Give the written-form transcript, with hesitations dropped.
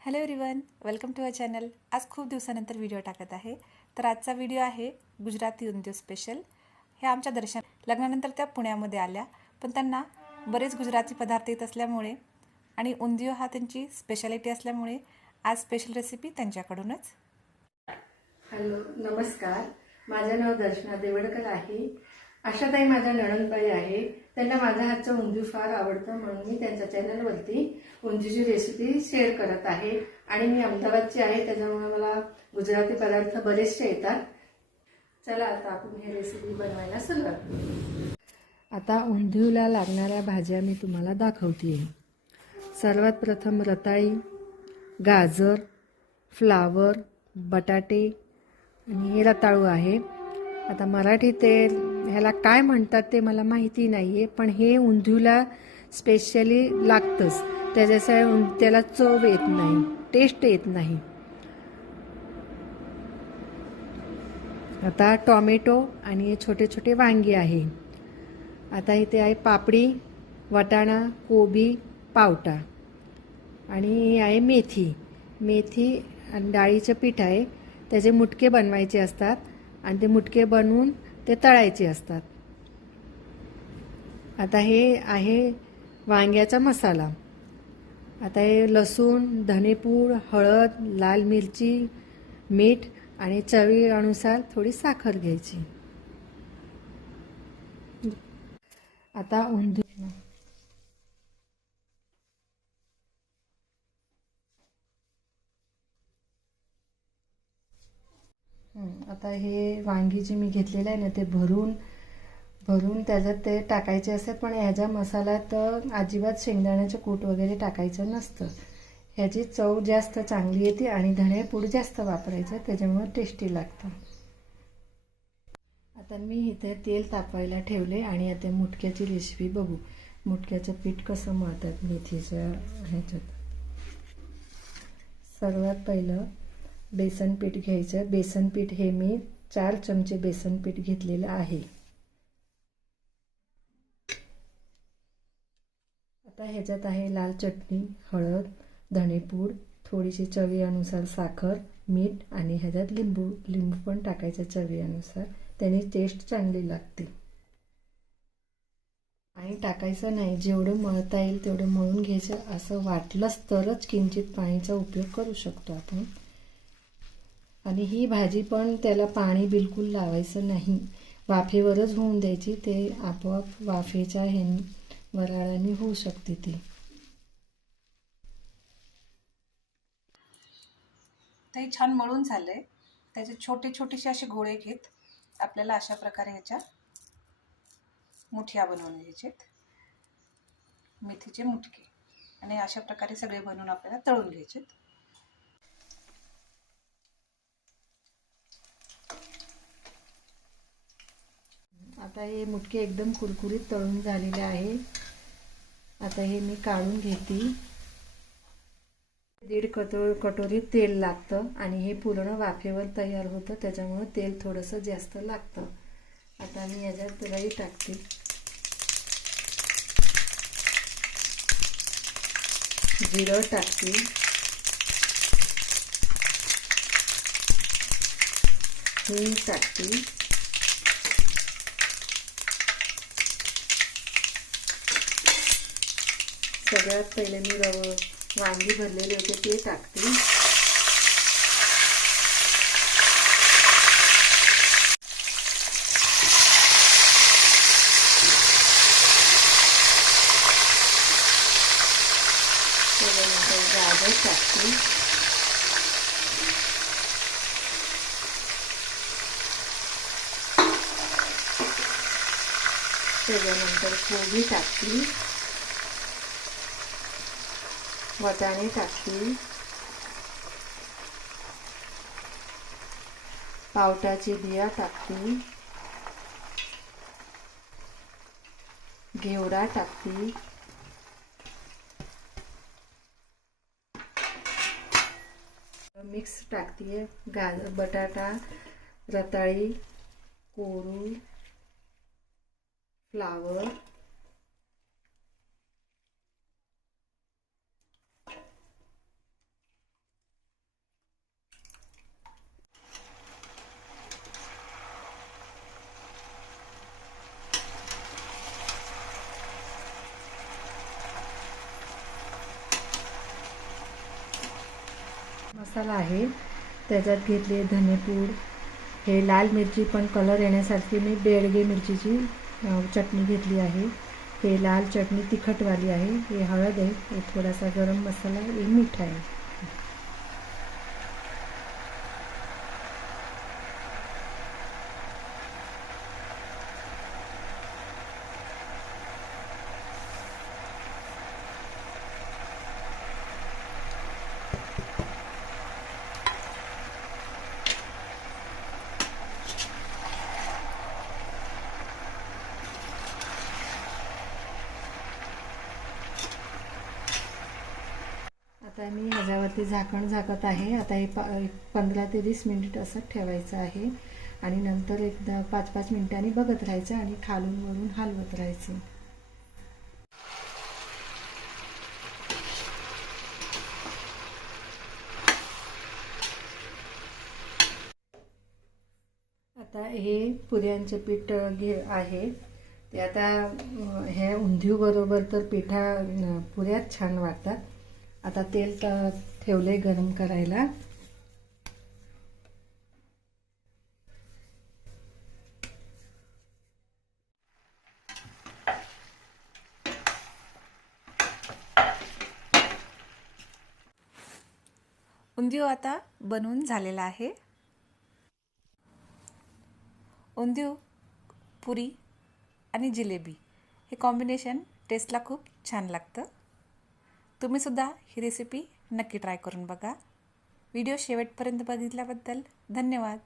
Hello everyone, welcome to our channel. आज खूप दिवसानंतर व्हिडिओ टाकत आहे. तर आजचा व्हिडिओ आहे गुजराती उंधियू स्पेशल. हे आमच्या दर्शन लग्नानंतर त्या पुण्यामध्ये आल्या, पण त्यांना बरेच गुजराती पदार्थ येत असल्यामुळे आणि उंधियू हा त्यांची स्पेशालिटी असल्यामुळे आज स्पेशल रेसिपी त्यांच्याकडूनच. हॅलो, नमस्कार. माझं नाव दर्शना देवडकर आहे. आशाताई माझ्या नणंदबाई आहे. त्यांना माझ्या हातचं उंधियू फार आवडतं, म्हणून मी त्यांच्या चॅनलवरती उंधियूची रेसिपी शेअर करत आहे. आणि मी अहमदाबादची आहे, त्याच्यामुळे मला गुजराती पदार्थ बरेचसे येतात. चला आता आपण हे रेसिपी बनवायला सुरुवात करू. आता उंधियूला लागणाऱ्या भाज्या मी तुम्हाला दाखवते. सर्वात प्रथम रताळी, गाजर, फ्लावर, बटाटे आणि हे रताळू आहे. आता मराठी ते ह्याला काय म्हणतात ते मला माहिती नाही आहे, पण हे उंधियूला स्पेशली लागतंच. त्याच्याशिवाय त्याला चव येत नाही, टेस्ट येत नाही. आता टॉमॅटो आणि छोटे छोटे वांगी आहे. आता इथे आहे पापडी, वाटाणा, कोबी, पावटा आणि आहे मेथी. मेथी आणि डाळीचं पीठ आहे. त्याचे मुटके बनवायचे असतात आणि ते मुटके बनवून ते तळायचे असतात. आता हे आहे वांग्याचा मसाला. आता हे लसूण, धनेपूड, हळद, लाल मिरची, मीठ आणि चवीनुसार थोडी साखर घ्यायची. आता उंधियू आता हे वांगी जी मी घेतलेलं आहे ना, ते भरून त्याच्यात ते टाकायचे असतात. पण ह्याच्या मसाल्यात अजिबात शेंगदाण्याचं कूट वगैरे टाकायचं नसतं. ह्याची चव जास्त चांगली येते आणि धनेपूड जास्त वापरायचं, त्याच्यामुळे टेस्टी लागतं. आता मी इथे तेल तापवायला ठेवले आणि आता मुटक्याची रेसिपी बघू. मुटक्याचं पीठ कसं मळतात मेथीच्या ह्याच्यात. सर्वात पहिलं बेसन पीठ घ्यायचं. बेसन पीठ हे मी 4 चमचे बेसन पीठ घेतलेलं आहे. आता ह्याच्यात आहे लाल चटणी, हळद, धनेपूड, थोडीशी चवीनुसार साखर, मीठ आणि ह्याच्यात लिंबू पण टाकायचं चवीनुसार. त्याने टेस्ट चांगली लागते. आणि टाकायचं नाही, जेवढं मळता येईल तेवढं मळून घ्यायचं. असं वाटलंच तरच किंचित पाणीचा उपयोग करू शकतो आपण. आणि ही भाजी पण त्याला पाणी बिलकुल लावायचं नाही, वाफेवरच होऊन द्यायची. ते आपोआप वाफेच्या वराळाने होऊ शकते ती. ते छान मळून झालंय. त्याचे छोटे छोटेसे असे गोळे घेत आपल्याला अशा प्रकारे ह्याच्या मुठ्या बनवून घ्यायचेत, मेथीचे मुटके. आणि अशा प्रकारे सगळे बनवून आपल्याला तळून घ्यायचेत. आता हे मुटके एकदम कुरकुरीत तळून झालेले आहे. आता हे मी काढून घेते. 1.5 कटोरी तेल लागतं आणि हे पूर्ण वाफेवर तयार होतं, त्याच्यामुळे तेल थोडंसं जास्त लागतं. आता मी याच्यात राई टाकते. जिरं टाकते. हिंग टाकते. सगळ्यात पहिले मी वांगी भरलेले होते ते टाकते. त्याच्यानंतर गाजर टाकते. त्याच्यानंतर कोबी टाकते. वाटाणे टाकते. पावट्याचे बिया टाकते. घेवडा टाकते. मिक्स टाकते. गाजर, बटाटा, रताळी, कोरू, फ्लावर, मसाला आहे, त्याच्यात घेतली धनेपूड, हे लाल मिरची पण कलर येण्यासाठी मी बेडगे मिरचीची चटणी घेतली आहे, हे लाल चटणी तिखटवाली आहे, हे हळद आहे, हे थोडासा गरम मसाला, हे मीठ आहे. आता मी ह्याच्यावरती झाकण झाकत आहे. आता हे 15 ते 20 मिनिट असं ठेवायचं आहे आणि नंतर एकदा 5-5 मिनिटांनी बघत राहायचं आणि खालून वरून हलवत राहायचं. आता हे पुऱ्यांचे पीठ आहे ते आता हे उंधिव बरोबर तर पुऱ्याच छान वाटतात. आता तेल ठेवले गरम करायला. उंधिव आता बनवून झालेला आहे. उंधिव, पुरी आणि जिलेबी हे कॉम्बिनेशन टेस्टला खूप छान लागतं. तुम्हीसुद्धा ही रेसिपी नक्की ट्राय करून बघा. व्हिडिओ शेवटपर्यंत बघितल्याबद्दल धन्यवाद.